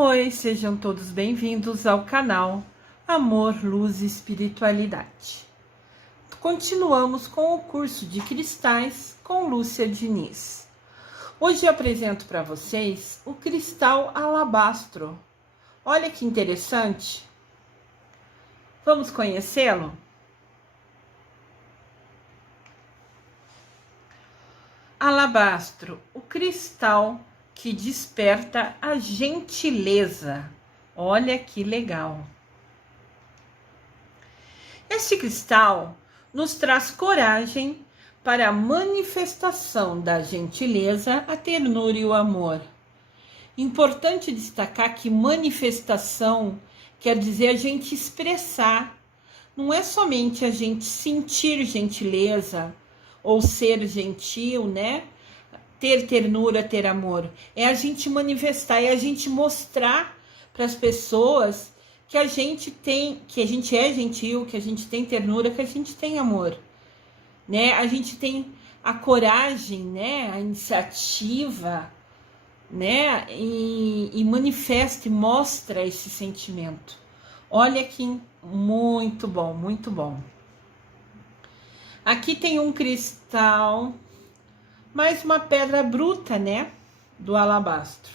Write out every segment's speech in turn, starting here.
Oi, sejam todos bem-vindos ao canal Amor, Luz e Espiritualidade. Continuamos com o curso de cristais com Lúcia Diniz. Hoje eu apresento para vocês o cristal alabastro. Olha que interessante. Vamos conhecê-lo? Alabastro, o cristal que desperta a gentileza. Olha que legal. Este cristal nos traz coragem para a manifestação da gentileza, a ternura e o amor. Importante destacar que manifestação quer dizer a gente expressar. Não é somente a gente sentir gentileza ou ser gentil, né? Ter ternura, ter amor, é a gente manifestar, é a gente mostrar para as pessoas que a gente tem, que a gente é gentil, que a gente tem ternura, que a gente tem amor, né? A gente tem a coragem, né? A iniciativa, né? E manifesta e mostra esse sentimento. Olha que muito bom, muito bom. Aqui tem um cristal, mais uma pedra bruta, né, do alabastro,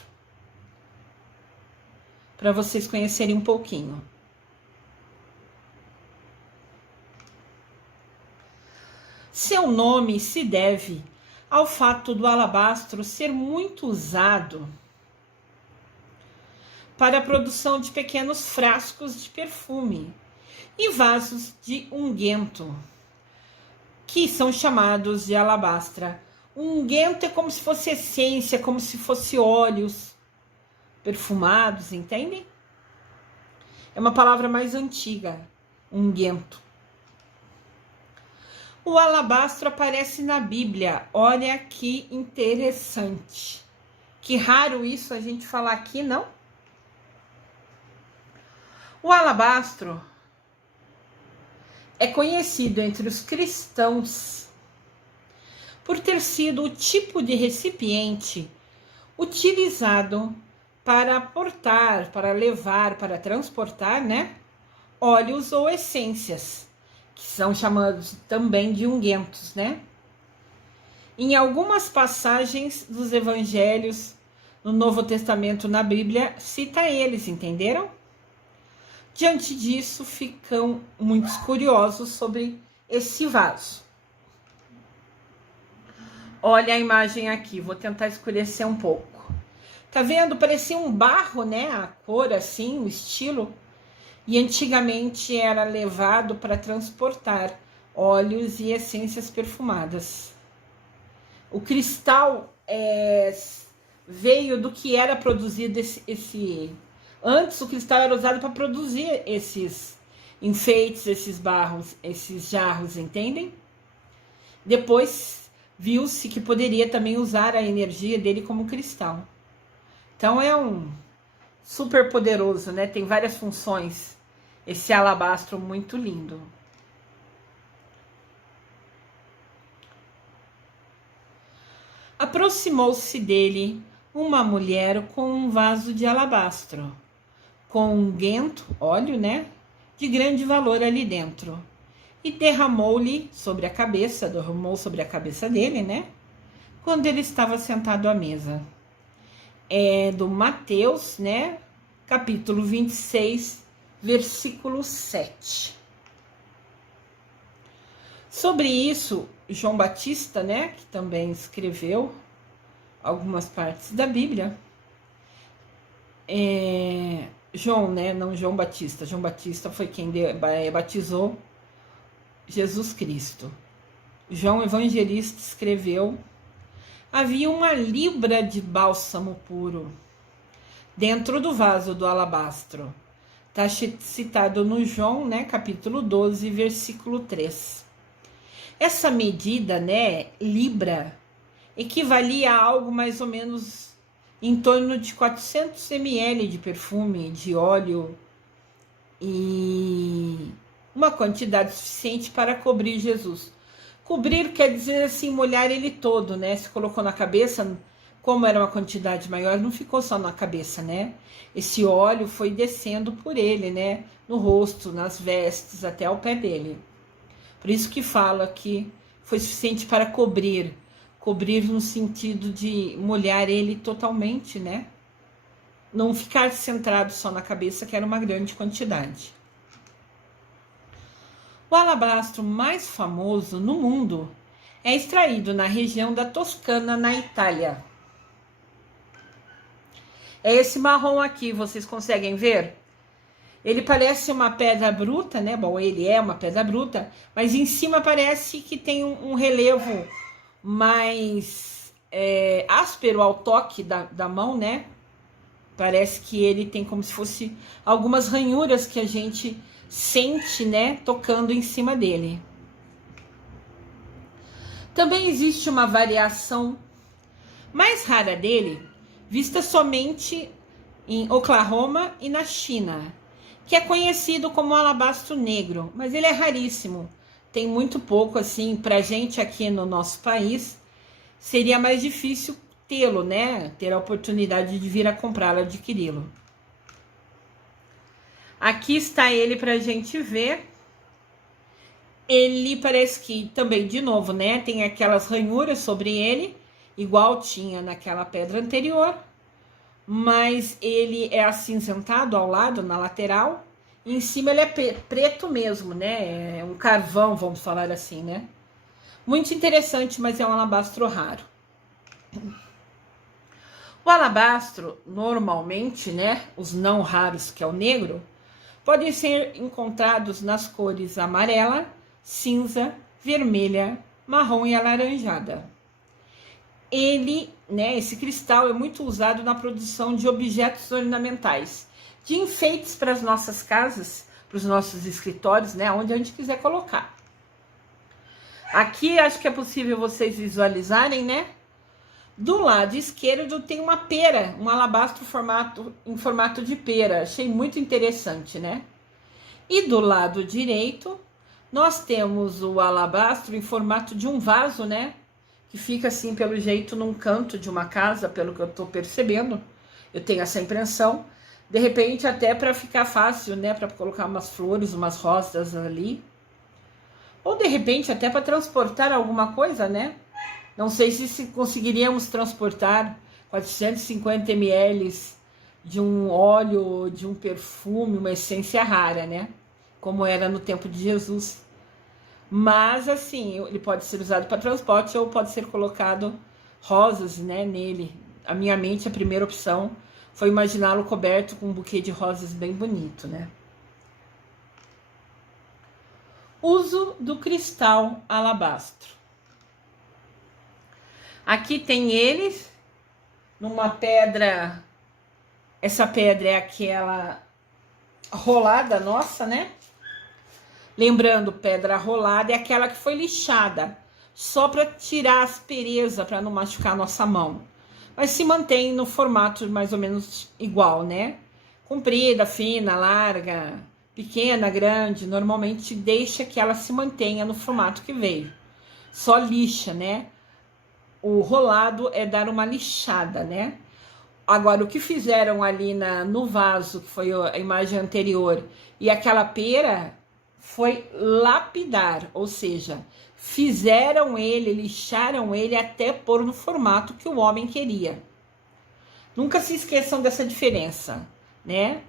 para vocês conhecerem um pouquinho. Seu nome se deve ao fato do alabastro ser muito usado para a produção de pequenos frascos de perfume e vasos de unguento, que são chamados de alabastra. Unguento é como se fosse essência, como se fosse óleos perfumados, entendem? É uma palavra mais antiga, unguento. O alabastro aparece na Bíblia. Olha que interessante. Que raro isso a gente falar aqui, não? O alabastro é conhecido entre os cristãos por ter sido o tipo de recipiente utilizado para portar, para levar, para transportar, né, óleos ou essências, que são chamados também de unguentos, né? Em algumas passagens dos evangelhos, no Novo Testamento, na Bíblia, cita eles, entenderam? Diante disso, ficam muitos curiosos sobre esse vaso. Olha a imagem aqui, vou tentar escurecer um pouco. Tá vendo? Parecia um barro, né? A cor assim, o estilo. E antigamente era levado para transportar óleos e essências perfumadas. O cristal veio do que era produzido Antes o cristal era usado para produzir esses enfeites, esses barros, esses jarros, entendem? Depois viu-se que poderia também usar a energia dele como cristal. Então é um super poderoso, né? Tem várias funções. Esse alabastro muito lindo. Aproximou-se dele uma mulher com um vaso de alabastro, com unguento, óleo, né? De grande valor ali dentro. E derramou sobre a cabeça dele, né? Quando ele estava sentado à mesa. É do Mateus, né? Capítulo 26, versículo 7. Sobre isso, João Batista, né? Que também escreveu algumas partes da Bíblia. João, né? Não João Batista. João Batista foi quem batizou Jesus Cristo. João Evangelista escreveu: havia uma libra de bálsamo puro dentro do vaso do alabastro. Está citado no João, né, capítulo 12, versículo 3. Essa medida, né, libra, equivalia a algo mais ou menos em torno de 400 ml de perfume, de óleo, e uma quantidade suficiente para cobrir Jesus. Cobrir quer dizer assim, molhar ele todo, né? Se colocou na cabeça, como era uma quantidade maior, não ficou só na cabeça, né? Esse óleo foi descendo por ele, né? No rosto, nas vestes, até ao pé dele. Por isso que fala que foi suficiente para cobrir. Cobrir no sentido de molhar ele totalmente, né? Não ficar centrado só na cabeça, que era uma grande quantidade. O alabastro mais famoso no mundo é extraído na região da Toscana, na Itália. É esse marrom aqui, vocês conseguem ver? Ele parece uma pedra bruta, né? Bom, ele é uma pedra bruta, mas em cima parece que tem um relevo mais áspero ao toque da mão, né? Parece que ele tem como se fosse algumas ranhuras que a gente sente, né? Tocando em cima dele. Também existe uma variação mais rara dele, vista somente em Oklahoma e na China, que é conhecido como alabastro negro, mas ele é raríssimo. Tem muito pouco, assim, pra gente aqui no nosso país, seria mais difícil tê-lo, né? Ter a oportunidade de vir a comprá-lo, adquiri-lo. Aqui está ele pra gente ver. Ele parece que também, de novo, né? Tem aquelas ranhuras sobre ele, igual tinha naquela pedra anterior, mas ele é acinzentado ao lado, na lateral, e em cima ele é preto mesmo, né? É um carvão, vamos falar assim, né? Muito interessante, mas é um alabastro raro. O alabastro, normalmente, né? Os não raros, que é o negro, podem ser encontrados nas cores amarela, cinza, vermelha, marrom e alaranjada. Ele, né, esse cristal é muito usado na produção de objetos ornamentais, de enfeites para as nossas casas, para os nossos escritórios, né, onde a gente quiser colocar. Aqui acho que é possível vocês visualizarem, né? Do lado esquerdo tem uma pera, um alabastro em formato de pera. Achei muito interessante, né? E do lado direito, nós temos o alabastro em formato de um vaso, né? Que fica assim, pelo jeito, num canto de uma casa, pelo que eu tô percebendo. Eu tenho essa impressão. De repente, até para ficar fácil, né? Para colocar umas flores, umas rosas ali. Ou de repente, até para transportar alguma coisa, né? Não sei se conseguiríamos transportar 450 ml de um óleo, de um perfume, uma essência rara, né? Como era no tempo de Jesus. Mas, assim, ele pode ser usado para transporte ou pode ser colocado rosas, né, nele. A minha mente, a primeira opção foi imaginá-lo coberto com um buquê de rosas bem bonito, né? Uso do cristal alabastro. Aqui tem ele numa pedra. Essa pedra é aquela rolada nossa, né? Lembrando, pedra rolada é aquela que foi lixada, só para tirar a aspereza, para não machucar a nossa mão. Mas se mantém no formato mais ou menos igual, né? Comprida, fina, larga, pequena, grande, normalmente deixa que ela se mantenha no formato que veio. Só lixa, né? O rolado é dar uma lixada, né? Agora, o que fizeram ali no vaso, que foi a imagem anterior, e aquela pera, foi lapidar, ou seja, fizeram ele, lixaram ele até pôr no formato que o homem queria. Nunca se esqueçam dessa diferença, né?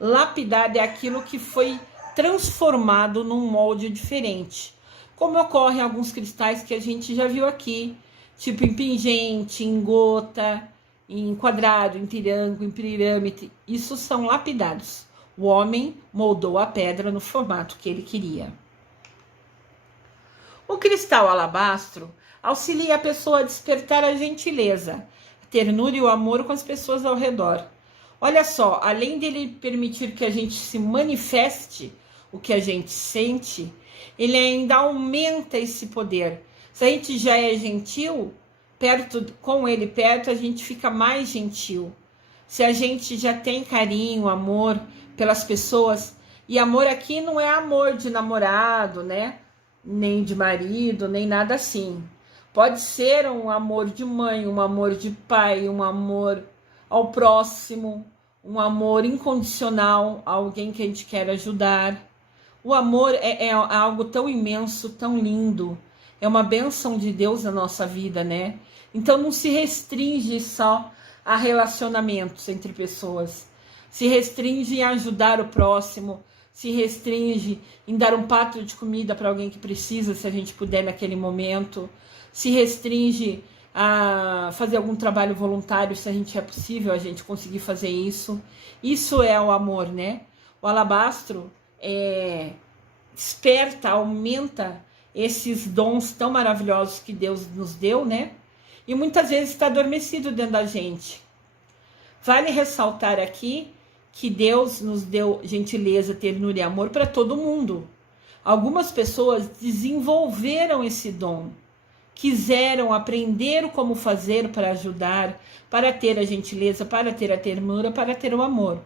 Lapidar é aquilo que foi transformado num molde diferente, como ocorre em alguns cristais que a gente já viu aqui, tipo em pingente, em gota, em quadrado, em triângulo, em pirâmide. Isso são lapidados. O homem moldou a pedra no formato que ele queria. O cristal alabastro auxilia a pessoa a despertar a gentileza, a ternura e o amor com as pessoas ao redor. Olha só, além dele permitir que a gente se manifeste o que a gente sente, ele ainda aumenta esse poder. Se a gente já é gentil, com ele perto, a gente fica mais gentil. Se a gente já tem carinho, amor pelas pessoas, e amor aqui não é amor de namorado, né? Nem de marido, nem nada assim. Pode ser um amor de mãe, um amor de pai, um amor ao próximo, um amor incondicional a alguém que a gente quer ajudar. O amor é algo tão imenso, tão lindo. É uma bênção de Deus na nossa vida, né? Então não se restringe só a relacionamentos entre pessoas. Se restringe em ajudar o próximo, se restringe em dar um prato de comida para alguém que precisa, se a gente puder naquele momento. Se restringe a fazer algum trabalho voluntário, se a gente é possível a gente conseguir fazer isso. Isso é o amor, né? O alabastro desperta, aumenta esses dons tão maravilhosos que Deus nos deu, né? E muitas vezes está adormecido dentro da gente. Vale ressaltar aqui que Deus nos deu gentileza, ternura e amor para todo mundo. Algumas pessoas desenvolveram esse dom, quiseram aprender como fazer para ajudar, para ter a gentileza, para ter a ternura, para ter o amor.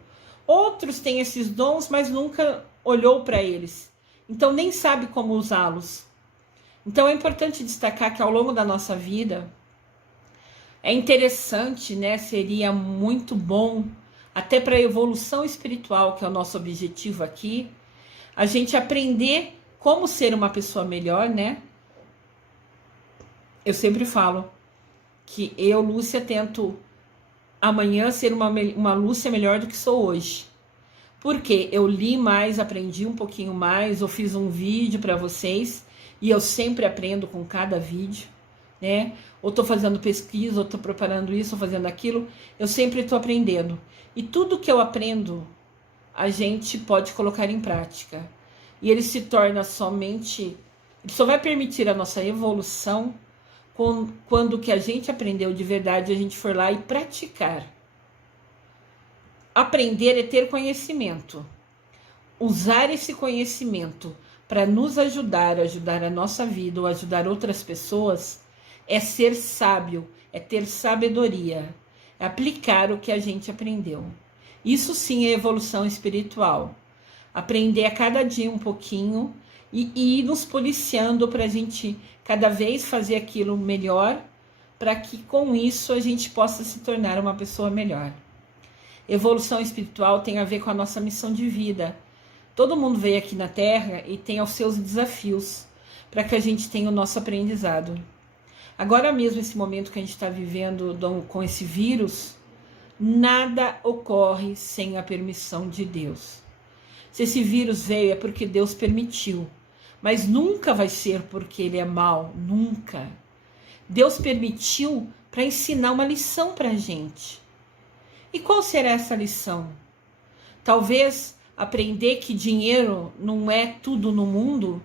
Outros têm esses dons, mas nunca olhou para eles, então nem sabe como usá-los. Então é importante destacar que ao longo da nossa vida é interessante, né? Seria muito bom, até para a evolução espiritual, que é o nosso objetivo aqui, a gente aprender como ser uma pessoa melhor, né? Eu sempre falo que eu, Lúcia, tento amanhã ser uma Lúcia melhor do que sou hoje. Porque eu li mais, aprendi um pouquinho mais, eu fiz um vídeo para vocês e eu sempre aprendo com cada vídeo, né? Ou estou fazendo pesquisa, ou estou preparando isso, ou fazendo aquilo, eu sempre estou aprendendo. E tudo que eu aprendo, a gente pode colocar em prática. E ele se torna somente... Ele só vai permitir a nossa evolução quando o que a gente aprendeu de verdade a gente for lá e praticar. Aprender é ter conhecimento. Usar esse conhecimento para nos ajudar a nossa vida ou ajudar outras pessoas é ser sábio, é ter sabedoria, é aplicar o que a gente aprendeu. Isso sim é evolução espiritual. Aprender a cada dia um pouquinho e ir nos policiando para a gente cada vez fazer aquilo melhor, para que com isso a gente possa se tornar uma pessoa melhor. Evolução espiritual tem a ver com a nossa missão de vida. Todo mundo veio aqui na Terra e tem os seus desafios para que a gente tenha o nosso aprendizado. Agora mesmo, esse momento que a gente está vivendo com esse vírus, nada ocorre sem a permissão de Deus. Se esse vírus veio é porque Deus permitiu, mas nunca vai ser porque ele é mau, nunca. Deus permitiu para ensinar uma lição para a gente. E qual será essa lição? Talvez aprender que dinheiro não é tudo no mundo,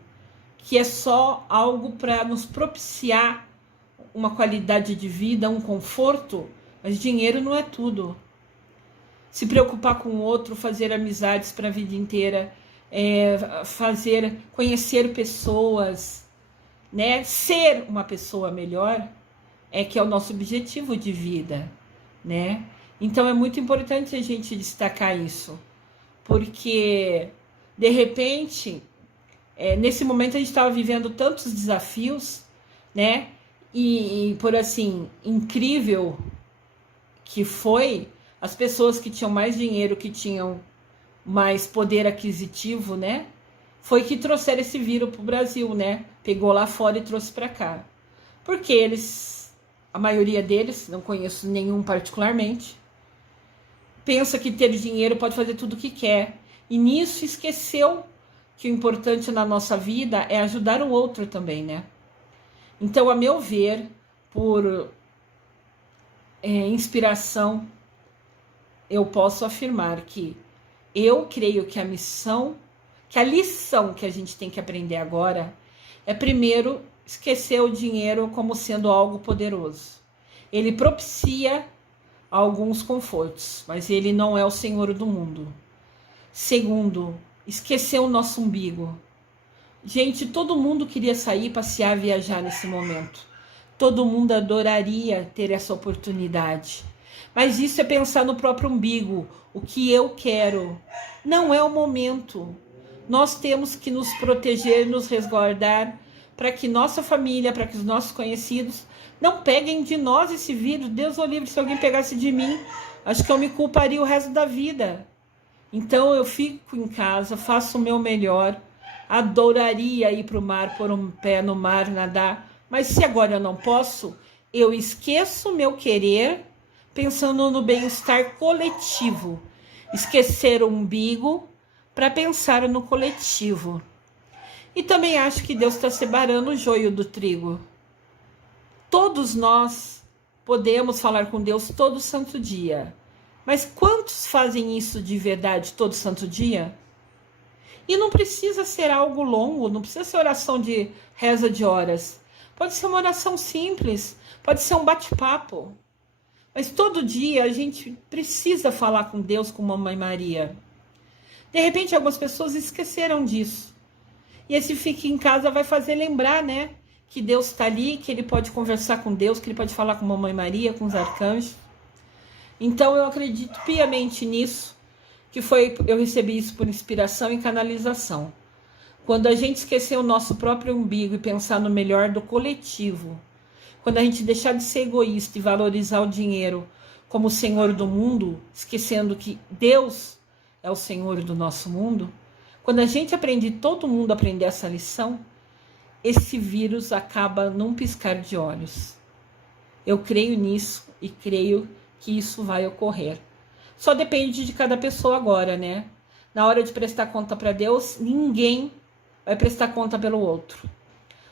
que é só algo para nos propiciar uma qualidade de vida, um conforto, mas dinheiro não é tudo. Se preocupar com o outro, fazer amizades para a vida inteira, conhecer pessoas, né? Ser uma pessoa melhor que é o nosso objetivo de vida, né? Então é muito importante a gente destacar isso, porque de repente, nesse momento a gente estava vivendo tantos desafios, né? E por assim, incrível que foi, as pessoas que tinham mais dinheiro, que tinham mais poder aquisitivo, né? Foi que trouxeram esse vírus para o Brasil, né? Pegou lá fora e trouxe para cá. Porque eles, a maioria deles, não conheço nenhum particularmente, pensa que ter dinheiro pode fazer tudo o que quer. E nisso esqueceu que o importante na nossa vida é ajudar o outro também, né? Então, a meu ver, por inspiração, eu posso afirmar que eu creio que a lição que a gente tem que aprender agora é, primeiro, esquecer o dinheiro como sendo algo poderoso. Ele propicia alguns confortos, mas ele não é o Senhor do mundo. Segundo, esquecer o nosso umbigo. Gente, todo mundo queria sair, passear, viajar nesse momento. Todo mundo adoraria ter essa oportunidade. Mas isso é pensar no próprio umbigo, o que eu quero. Não é o momento. Nós temos que nos proteger, nos resguardar, para que nossa família, para que os nossos conhecidos não peguem de nós esse vírus. Deus o livre, se alguém pegasse de mim, acho que eu me culparia o resto da vida. Então eu fico em casa, faço o meu melhor, adoraria ir para o mar, pôr um pé no mar, nadar, mas se agora eu não posso, eu esqueço o meu querer, pensando no bem-estar coletivo, esquecer o umbigo para pensar no coletivo. E também acho que Deus está separando o joio do trigo. Todos nós podemos falar com Deus todo santo dia. Mas quantos fazem isso de verdade todo santo dia? E não precisa ser algo longo, não precisa ser oração de reza de horas. Pode ser uma oração simples, pode ser um bate-papo. Mas todo dia a gente precisa falar com Deus, com Mamãe Maria. De repente algumas pessoas esqueceram disso. E esse fique em casa vai fazer lembrar, né? Que Deus está ali, que ele pode conversar com Deus, que ele pode falar com Mamãe Maria, com os arcanjos. Então eu acredito piamente nisso, que eu recebi isso por inspiração e canalização. Quando a gente esquecer o nosso próprio umbigo e pensar no melhor do coletivo, quando a gente deixar de ser egoísta e valorizar o dinheiro como o Senhor do mundo, esquecendo que Deus é o Senhor do nosso mundo, quando a gente aprende, todo mundo aprender essa lição, esse vírus acaba num piscar de olhos. Eu creio nisso e creio que isso vai ocorrer. Só depende de cada pessoa agora, né? Na hora de prestar conta para Deus, ninguém vai prestar conta pelo outro.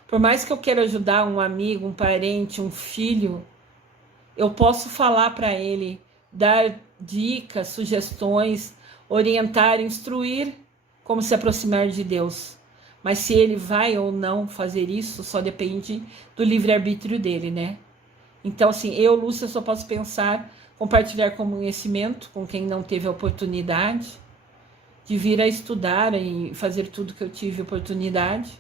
Por mais que eu queira ajudar um amigo, um parente, um filho, eu posso falar para ele, dar dicas, sugestões, orientar, instruir como se aproximar de Deus. Mas se ele vai ou não fazer isso, só depende do livre-arbítrio dele, né? Então, assim, eu, Lúcia, só posso pensar, compartilhar conhecimento com quem não teve a oportunidade de vir a estudar e fazer tudo que eu tive oportunidade,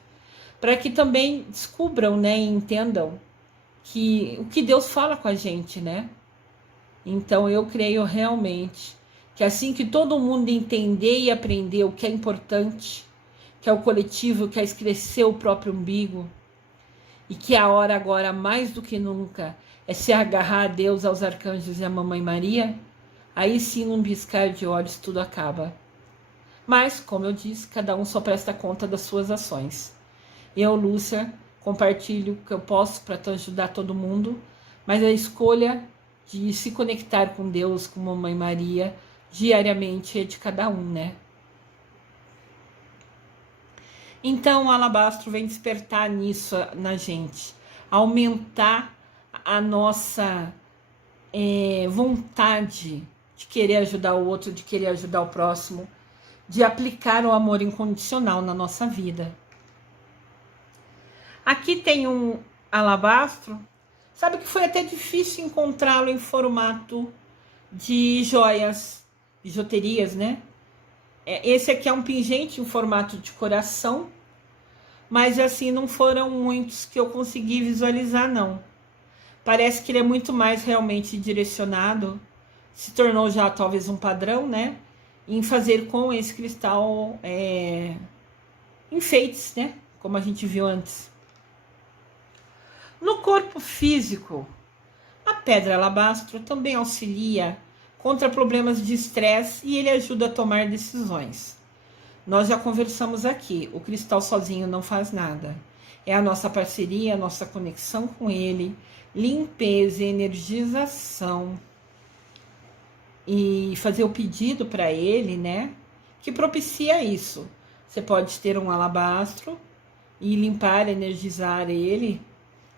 para que também descubram, né, e entendam que o que Deus fala com a gente, né? Então, eu creio realmente que assim que todo mundo entender e aprender o que é importante, que é o coletivo, que é esquecer o próprio umbigo, e que a hora agora, mais do que nunca, é se agarrar a Deus, aos arcanjos e a Mamãe Maria, aí sim, num piscar de olhos, tudo acaba. Mas, como eu disse, cada um só presta conta das suas ações. Eu, Lúcia, compartilho o que eu posso para ajudar todo mundo, mas a escolha de se conectar com Deus, com Mamãe Maria, diariamente é de cada um, né? Então o alabastro vem despertar nisso na gente, aumentar a nossa vontade de querer ajudar o outro, de querer ajudar o próximo, de aplicar o amor incondicional na nossa vida. Aqui tem um alabastro, sabe que foi até difícil encontrá-lo em formato de joias, bijuterias, né? Esse aqui é um pingente em formato de coração, mas assim, não foram muitos que eu consegui visualizar, não. Parece que ele é muito mais realmente direcionado, se tornou já talvez um padrão, né? Em fazer com esse cristal enfeites, né? Como a gente viu antes. No corpo físico, a pedra alabastro também auxilia contra problemas de estresse e ele ajuda a tomar decisões. Nós já conversamos aqui, o cristal sozinho não faz nada. É a nossa parceria, a nossa conexão com ele, limpeza, energização e fazer o pedido para ele, né? Que propicia isso. Você pode ter um alabastro e limpar, energizar ele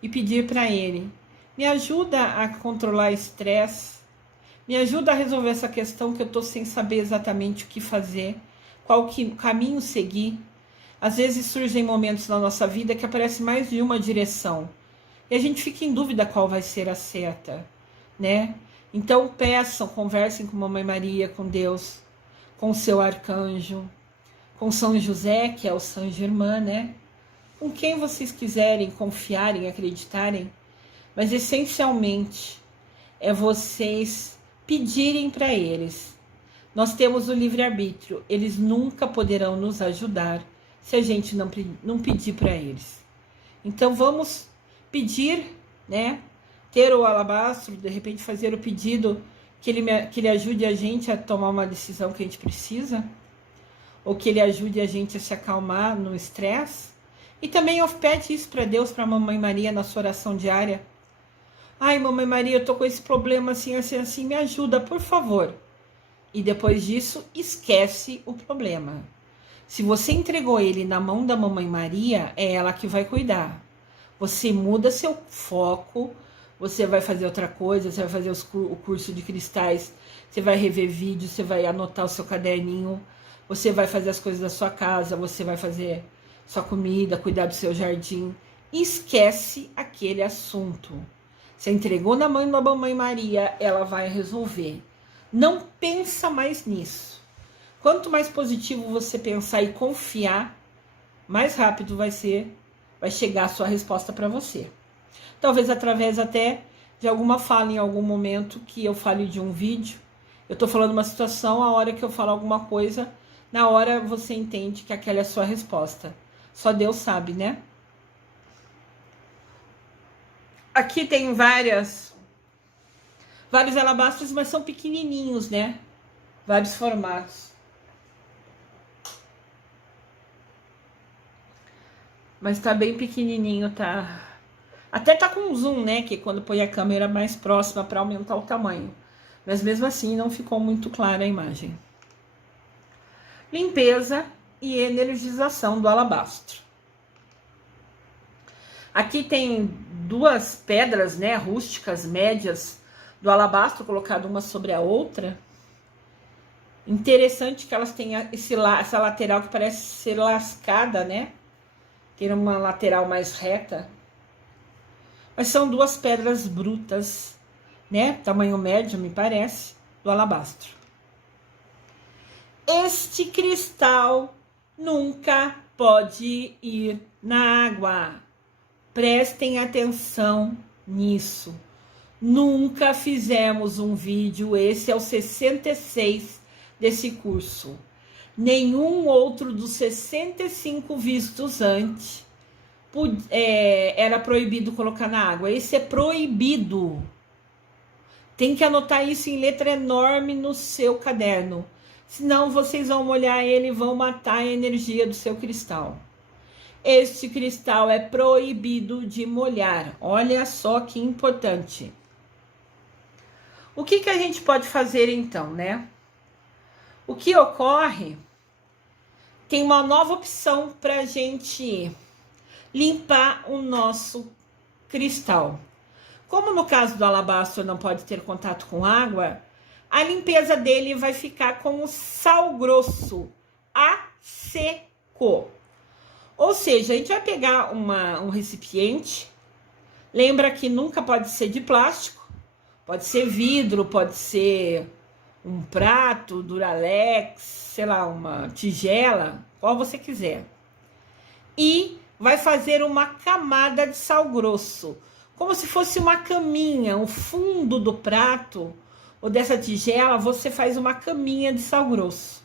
e pedir para ele: me ajuda a controlar estresse, me ajuda a resolver essa questão que eu estou sem saber exatamente o que fazer, qual caminho seguir. Às vezes surgem momentos na nossa vida que aparece mais de uma direção e a gente fica em dúvida qual vai ser a certa, né? Então peçam, conversem com Mamãe Maria, com Deus, com o seu arcanjo, com São José, que é o Saint Germain, né? Com quem vocês quiserem confiarem, acreditarem, mas essencialmente é vocês pedirem para eles. Nós temos o livre-arbítrio, eles nunca poderão nos ajudar se a gente não pedir para eles. Então vamos pedir, né? Ter o alabastro, de repente fazer o pedido que ele ajude a gente a tomar uma decisão que a gente precisa, ou que ele ajude a gente a se acalmar no estresse. E também pede isso para Deus, para a Mamãe Maria, na sua oração diária. Ai, Mamãe Maria, eu tô com esse problema assim, assim, assim, me ajuda, por favor. E depois disso, esquece o problema. Se você entregou ele na mão da Mamãe Maria, é ela que vai cuidar. Você muda seu foco, você vai fazer outra coisa, você vai fazer o curso de cristais, você vai rever vídeos, você vai anotar o seu caderninho, você vai fazer as coisas da sua casa, você vai fazer sua comida, cuidar do seu jardim. Esquece aquele assunto. Você entregou na mão da Mamãe Maria, ela vai resolver. Não pensa mais nisso. Quanto mais positivo você pensar e confiar, mais rápido vai chegar a sua resposta para você. Talvez através até de alguma fala em algum momento que eu fale de um vídeo. Eu estou falando uma situação, a hora que eu falo alguma coisa, na hora você entende que aquela é a sua resposta. Só Deus sabe, né? Aqui tem vários alabastros, mas são pequenininhos, né? Vários formatos. Mas tá bem pequenininho, tá? Até tá com zoom, né? Que quando põe a câmera mais próxima para aumentar o tamanho. Mas mesmo assim não ficou muito clara a imagem. Limpeza e energização do alabastro. Aqui tem duas pedras, né, rústicas, médias, do alabastro, colocado uma sobre a outra. Interessante que elas têm essa lateral que parece ser lascada, né? Tem uma lateral mais reta. Mas são duas pedras brutas, né? Tamanho médio, me parece, do alabastro. Este cristal nunca pode ir na água. Prestem atenção nisso. Nunca fizemos um vídeo, esse é o 66 desse curso. Nenhum outro dos 65 vistos antes era proibido colocar na água. Esse é proibido. Tem que anotar isso em letra enorme no seu caderno. Senão vocês vão molhar ele e vão matar a energia do seu cristal. Este cristal é proibido de molhar. Olha só que importante. O que a gente pode fazer então, né? O que ocorre? Tem uma nova opção para a gente limpar o nosso cristal. Como no caso do alabastro não pode ter contato com água, a limpeza dele vai ficar com o sal grosso, a seco. Ou seja, a gente vai pegar um recipiente, lembra que nunca pode ser de plástico, pode ser vidro, pode ser um prato, Duralex, sei lá, uma tigela, qual você quiser. E vai fazer uma camada de sal grosso, como se fosse uma caminha, o fundo do prato ou dessa tigela, você faz uma caminha de sal grosso.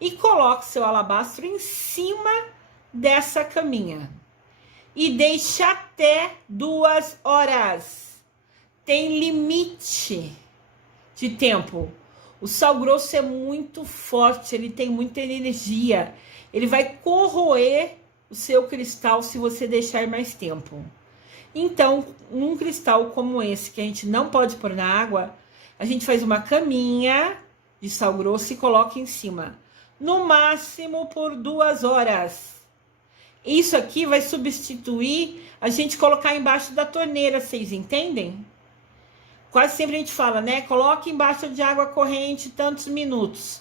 E coloca o seu alabastro em cima dessa caminha. E deixa até 2 horas. Tem limite de tempo. O sal grosso é muito forte, ele tem muita energia. Ele vai corroer o seu cristal se você deixar mais tempo. Então, num cristal como esse, que a gente não pode pôr na água, a gente faz uma caminha de sal grosso e coloca em cima. No máximo por 2 horas. Isso aqui vai substituir a gente colocar embaixo da torneira, vocês entendem? Quase sempre a gente fala, né? Coloque embaixo de água corrente tantos minutos.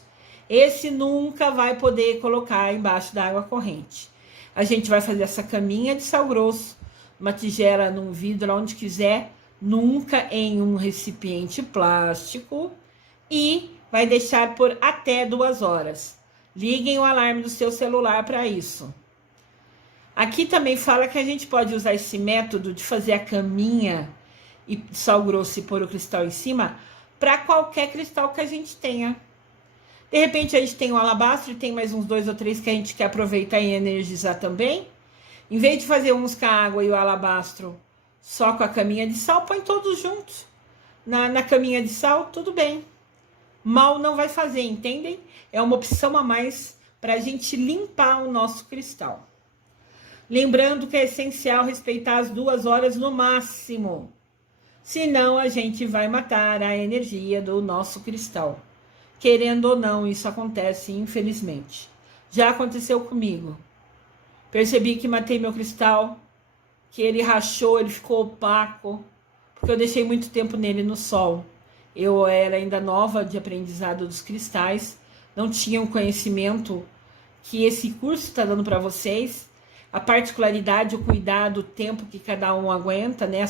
Esse nunca vai poder colocar embaixo da água corrente. A gente vai fazer essa caminha de sal grosso, uma tigela, num vidro, onde quiser, nunca em um recipiente plástico, e vai deixar por até 2 horas. Liguem o alarme do seu celular para isso. Aqui também fala que a gente pode usar esse método de fazer a caminha e sal grosso e pôr o cristal em cima para qualquer cristal que a gente tenha. De repente a gente tem um alabastro e tem mais uns 2 ou 3 que a gente quer aproveitar e energizar também. Em vez de fazer uns com a água e o alabastro só com a caminha de sal, põe todos juntos. Na caminha de sal, tudo bem. Mal não vai fazer, entendem? É uma opção a mais para a gente limpar o nosso cristal. Lembrando que é essencial respeitar as 2 horas no máximo. Senão a gente vai matar a energia do nosso cristal. Querendo ou não, isso acontece, infelizmente. Já aconteceu comigo. Percebi que matei meu cristal, que ele rachou, ele ficou opaco, porque eu deixei muito tempo nele no sol. Eu era ainda nova de aprendizado dos cristais, não tinha um conhecimento que esse curso está dando para vocês, a particularidade, o cuidado, o tempo que cada um aguenta, né?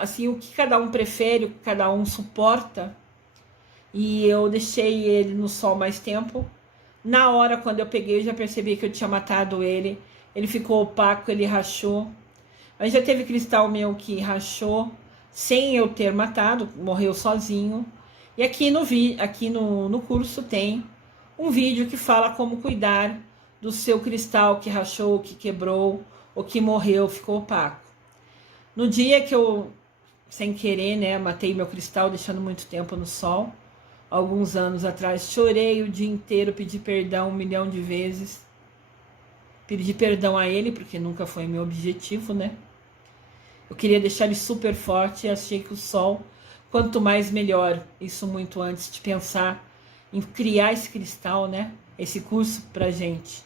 Assim, o que cada um prefere, o que cada um suporta. E eu deixei ele no sol mais tempo. Na hora, quando eu peguei, eu já percebi que eu tinha matado ele. Ele ficou opaco, ele rachou. Mas já teve cristal meu que rachou sem eu ter matado, morreu sozinho. E aqui no curso tem um vídeo que fala como cuidar do seu cristal que rachou, que quebrou, ou que morreu, ficou opaco. No dia que eu, sem querer, né, matei meu cristal, deixando muito tempo no sol, alguns anos atrás, chorei o dia inteiro, pedi perdão 1 milhão de vezes. Pedi perdão a ele, porque nunca foi meu objetivo, né? Eu queria deixar ele super forte e achei que o sol, quanto mais melhor. Isso muito antes de pensar em criar esse cristal, né? Esse curso pra gente.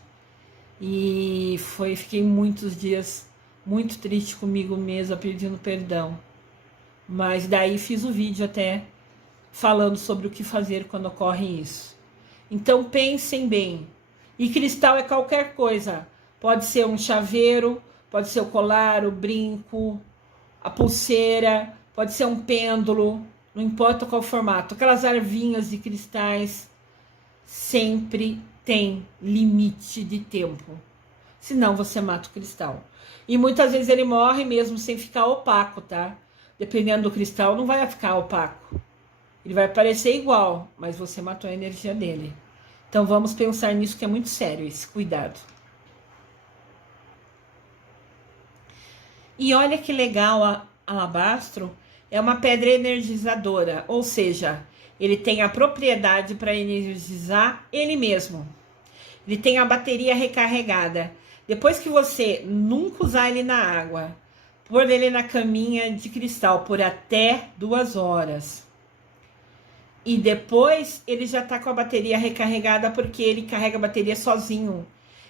E fiquei muitos dias muito triste comigo mesma, pedindo perdão. Mas daí fiz o vídeo até falando sobre o que fazer quando ocorre isso. Então pensem bem. E cristal é qualquer coisa. Pode ser um chaveiro, pode ser o colar, o brinco, a pulseira, pode ser um pêndulo, não importa qual formato. Aquelas arvinhas de cristais sempre tem limite de tempo. Senão você mata o cristal. E muitas vezes ele morre mesmo sem ficar opaco, tá? Dependendo do cristal, não vai ficar opaco. Ele vai parecer igual, mas você matou a energia dele. Então vamos pensar nisso, que é muito sério esse cuidado. E olha que legal, a alabastro é uma pedra energizadora, ou seja, ele tem a propriedade para energizar ele mesmo. Ele tem a bateria recarregada. Depois que você nunca usar ele na água, pôr ele na caminha de cristal por até 2 horas. E depois ele já tá com a bateria recarregada, porque ele carrega a bateria sozinho.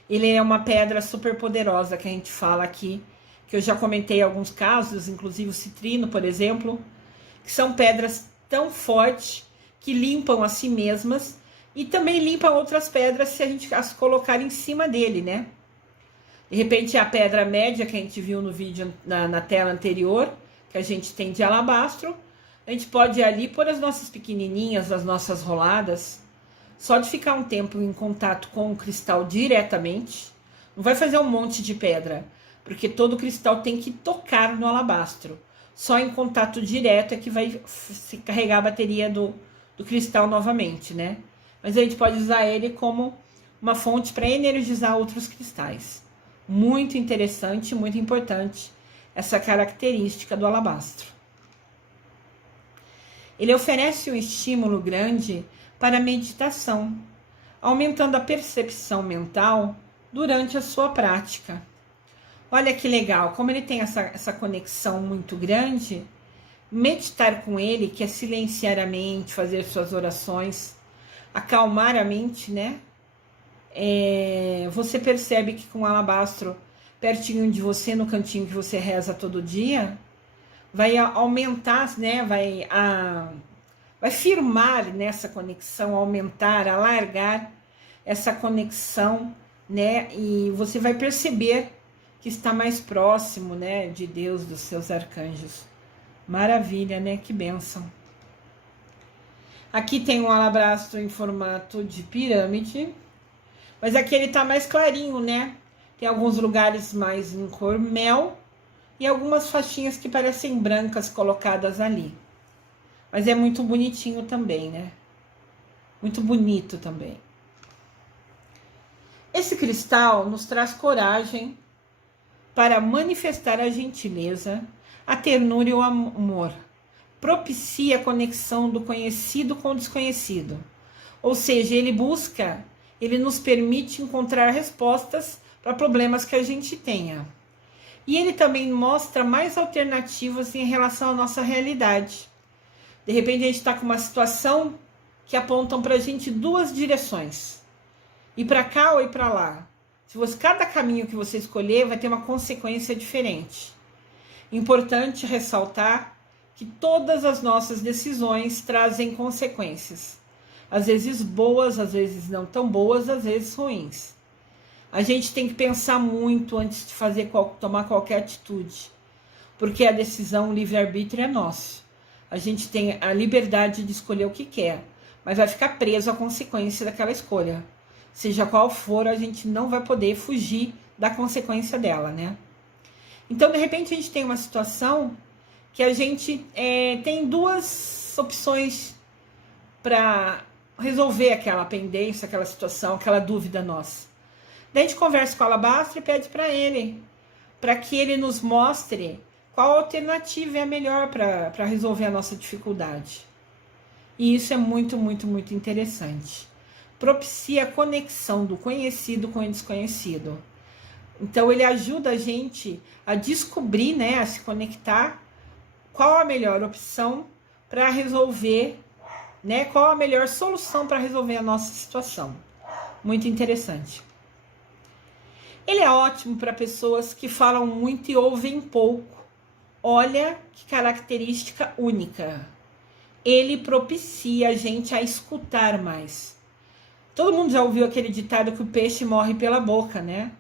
Ele é uma pedra super poderosa que a gente fala aqui, que eu já comentei alguns casos, inclusive o citrino, por exemplo, que são pedras tão fortes que limpam a si mesmas e também limpam outras pedras se a gente as colocar em cima dele, né? De repente a pedra média que a gente viu no vídeo na tela anterior, que a gente tem de alabastro, a gente pode ali pôr as nossas pequenininhas, as nossas roladas, só de ficar um tempo em contato com o cristal diretamente, não vai fazer um monte de pedra, porque todo cristal tem que tocar no alabastro. Só em contato direto é que vai se carregar a bateria do cristal novamente, né? Mas a gente pode usar ele como uma fonte para energizar outros cristais. Muito interessante, muito importante essa característica do alabastro. Ele oferece um estímulo grande para a meditação, aumentando a percepção mental durante a sua prática. Olha que legal, como ele tem essa conexão muito grande, meditar com ele, que é silenciar a mente, fazer suas orações, acalmar a mente, né? Você percebe que com o alabastro pertinho de você, no cantinho que você reza todo dia, vai aumentar, né? Vai firmar nessa conexão, aumentar, alargar essa conexão, né? E você vai perceber que está mais próximo, né, de Deus, dos seus arcanjos. Maravilha, né? Que bênção. Aqui tem um alabastro em formato de pirâmide, mas aqui ele tá mais clarinho, né? Tem alguns lugares mais em cor mel e algumas faixinhas que parecem brancas colocadas ali. Mas é muito bonitinho também, né? Muito bonito também. Esse cristal nos traz coragem para manifestar a gentileza, a ternura e o amor. Propicia a conexão do conhecido com o desconhecido. Ou seja, ele nos permite encontrar respostas para problemas que a gente tenha. E ele também mostra mais alternativas em relação à nossa realidade. De repente a gente está com uma situação que apontam para a gente duas direções. Ir para cá ou ir para lá. Cada caminho que você escolher vai ter uma consequência diferente. Importante ressaltar que todas as nossas decisões trazem consequências. Às vezes boas, às vezes não tão boas, às vezes ruins. A gente tem que pensar muito antes de tomar qualquer atitude. Porque a decisão, o livre-arbítrio é nosso. A gente tem a liberdade de escolher o que quer, mas vai ficar preso à consequência daquela escolha. Seja qual for, a gente não vai poder fugir da consequência dela, né? Então, de repente, a gente tem uma situação que a gente tem duas opções para resolver aquela pendência, aquela situação, aquela dúvida nossa. Daí a gente conversa com o alabastro e pede para que ele nos mostre qual alternativa é a melhor para resolver a nossa dificuldade. E isso é muito, muito, muito interessante. Propicia a conexão do conhecido com o desconhecido. Então ele ajuda a gente a descobrir, né, a se conectar, qual a melhor opção para resolver, né, qual a melhor solução para resolver a nossa situação. Muito interessante. Ele é ótimo para pessoas que falam muito e ouvem pouco. Olha que característica única. Ele propicia a gente a escutar mais. Todo mundo já ouviu aquele ditado que o peixe morre pela boca, né?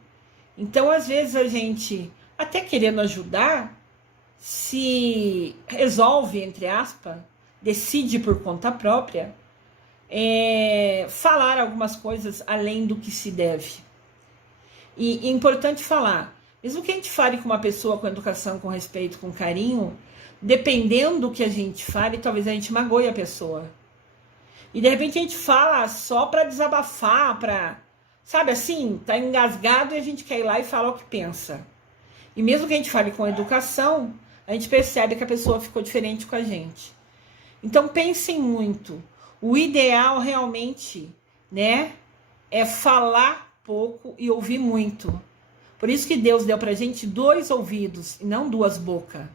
Então, às vezes, a gente, até querendo ajudar, se resolve, entre aspas, decide por conta própria, falar algumas coisas além do que se deve. E é importante falar, mesmo que a gente fale com uma pessoa com educação, com respeito, com carinho, dependendo do que a gente fale, talvez a gente magoe a pessoa. E de repente a gente fala só para desabafar, sabe assim, tá engasgado e a gente quer ir lá e falar o que pensa. E mesmo que a gente fale com educação, a gente percebe que a pessoa ficou diferente com a gente. Então pensem muito. O ideal realmente, né, é falar pouco e ouvir muito. Por isso que Deus deu pra gente 2 ouvidos e não 2 bocas.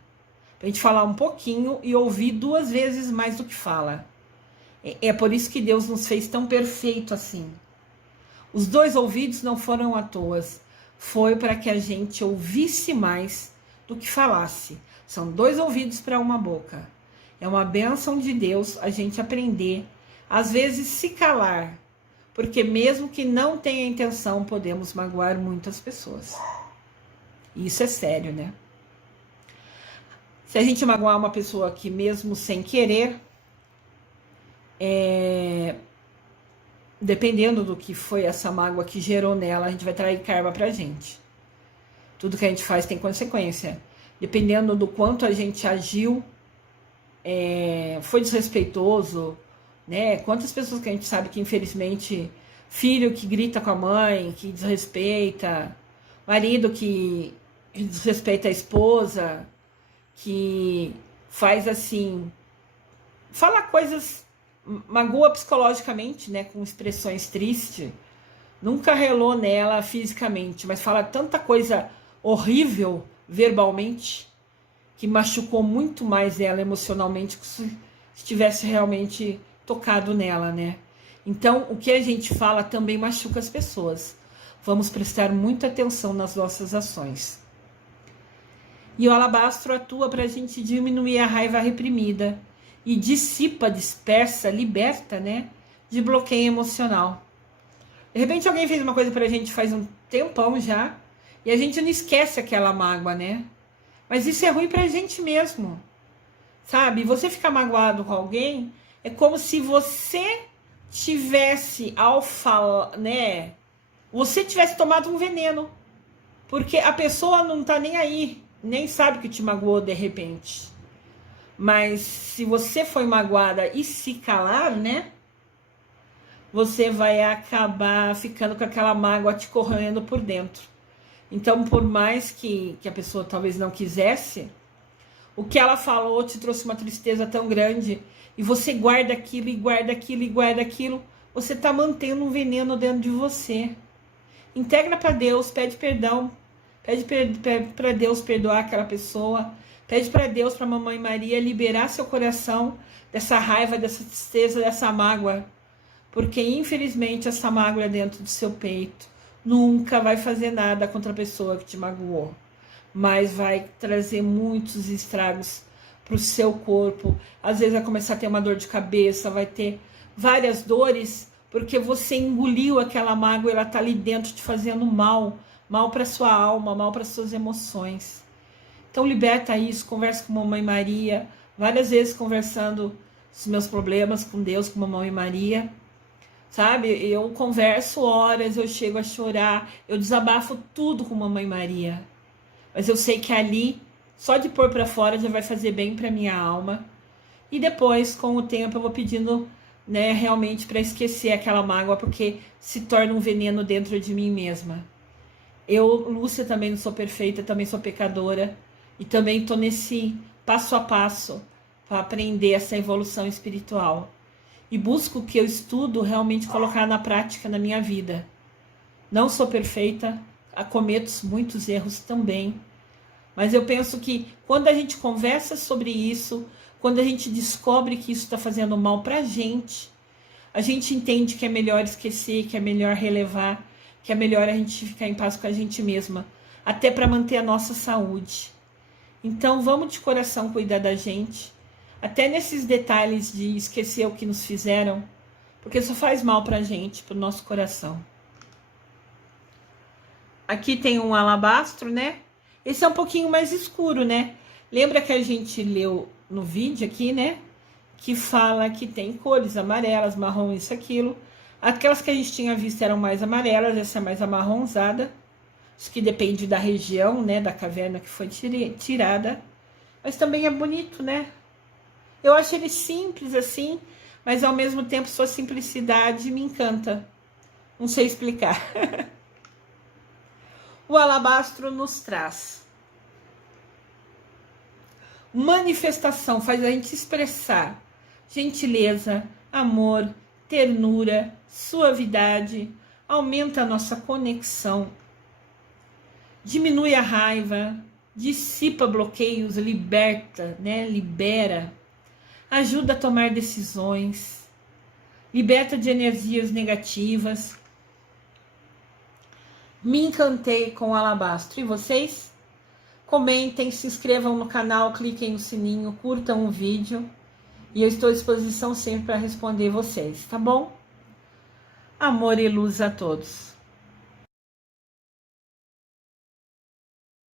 Pra gente falar um pouquinho e ouvir 2 vezes mais do que fala. É por isso que Deus nos fez tão perfeito assim. Os 2 ouvidos não foram à toa. Foi para que a gente ouvisse mais do que falasse. São 2 ouvidos para uma boca. É uma bênção de Deus a gente aprender, às vezes se calar, porque mesmo que não tenha intenção, podemos magoar muitas pessoas. Isso é sério, né? Se a gente magoar uma pessoa que mesmo sem querer, dependendo do que foi essa mágoa que gerou nela, a gente vai trair karma pra gente. Tudo que a gente faz tem consequência. Dependendo do quanto a gente agiu, foi desrespeitoso, né? Quantas pessoas que a gente sabe que, infelizmente, filho que grita com a mãe, que desrespeita, marido que desrespeita a esposa, que faz assim, fala coisas, magoa psicologicamente, né, com expressões tristes, nunca relou nela fisicamente, mas fala tanta coisa horrível verbalmente, que machucou muito mais ela emocionalmente que se tivesse realmente tocado nela, né? Então, o que a gente fala também machuca as pessoas. Vamos prestar muita atenção nas nossas ações. E o alabastro atua para a gente diminuir a raiva reprimida e dissipa, dispersa, liberta, né, de bloqueio emocional. De repente alguém fez uma coisa pra gente faz um tempão já, e a gente não esquece aquela mágoa, né? Mas isso é ruim pra gente mesmo, sabe? Você ficar magoado com alguém é como se você tivesse, ao falar, né, você tivesse tomado um veneno, porque a pessoa não tá nem aí, nem sabe que te magoou de repente. Mas se você foi magoada e se calar, né, você vai acabar ficando com aquela mágoa te corroendo por dentro. Então, por mais que a pessoa talvez não quisesse, o que ela falou te trouxe uma tristeza tão grande, e você guarda aquilo, e guarda aquilo, e guarda aquilo, você está mantendo um veneno dentro de você. Integra para Deus, pede perdão, pede para Deus perdoar aquela pessoa, pede para Deus, para a Mamãe Maria, liberar seu coração dessa raiva, dessa tristeza, dessa mágoa, porque infelizmente essa mágoa dentro do seu peito nunca vai fazer nada contra a pessoa que te magoou, mas vai trazer muitos estragos para o seu corpo. Às vezes vai começar a ter uma dor de cabeça, vai ter várias dores, porque você engoliu aquela mágoa, ela está ali dentro te fazendo mal, mal para sua alma, mal para suas emoções. Então liberta isso, conversa com a Mamãe Maria, várias vezes conversando os meus problemas com Deus, com a Mamãe Maria, sabe? Eu converso horas, eu chego a chorar, eu desabafo tudo com a Mamãe Maria, mas eu sei que ali, só de pôr para fora já vai fazer bem para minha alma, e depois, com o tempo, eu vou pedindo, né, realmente para esquecer aquela mágoa, porque se torna um veneno dentro de mim mesma. Eu, Lúcia, também não sou perfeita, também sou pecadora, e também estou nesse passo a passo para aprender essa evolução espiritual. E busco o que eu estudo realmente colocar na prática na minha vida. Não sou perfeita, cometo muitos erros também, mas eu penso que quando a gente conversa sobre isso, quando a gente descobre que isso está fazendo mal para a gente entende que é melhor esquecer, que é melhor relevar, que é melhor a gente ficar em paz com a gente mesma, até para manter a nossa saúde. Então vamos de coração cuidar da gente, até nesses detalhes de esquecer o que nos fizeram, porque isso faz mal para a gente, para o nosso coração. Aqui tem um alabastro, né? Esse é um pouquinho mais escuro, né? Lembra que a gente leu no vídeo aqui, né? Que fala que tem cores amarelas, marrom, isso, aquilo. Aquelas que a gente tinha visto eram mais amarelas, essa é mais amarronzada. Isso que depende da região, né? Da caverna que foi tirada. Mas também é bonito, né? Eu acho ele simples assim, mas ao mesmo tempo sua simplicidade me encanta. Não sei explicar. O alabastro nos traz manifestação, faz a gente expressar gentileza, amor, ternura, suavidade, aumenta a nossa conexão, diminui a raiva, dissipa bloqueios, liberta, né? Libera, ajuda a tomar decisões, liberta de energias negativas. Me encantei com o alabastro. E vocês? Comentem, se inscrevam no canal, cliquem no sininho, curtam o vídeo. E eu estou à disposição sempre para responder vocês, tá bom? Amor e luz a todos.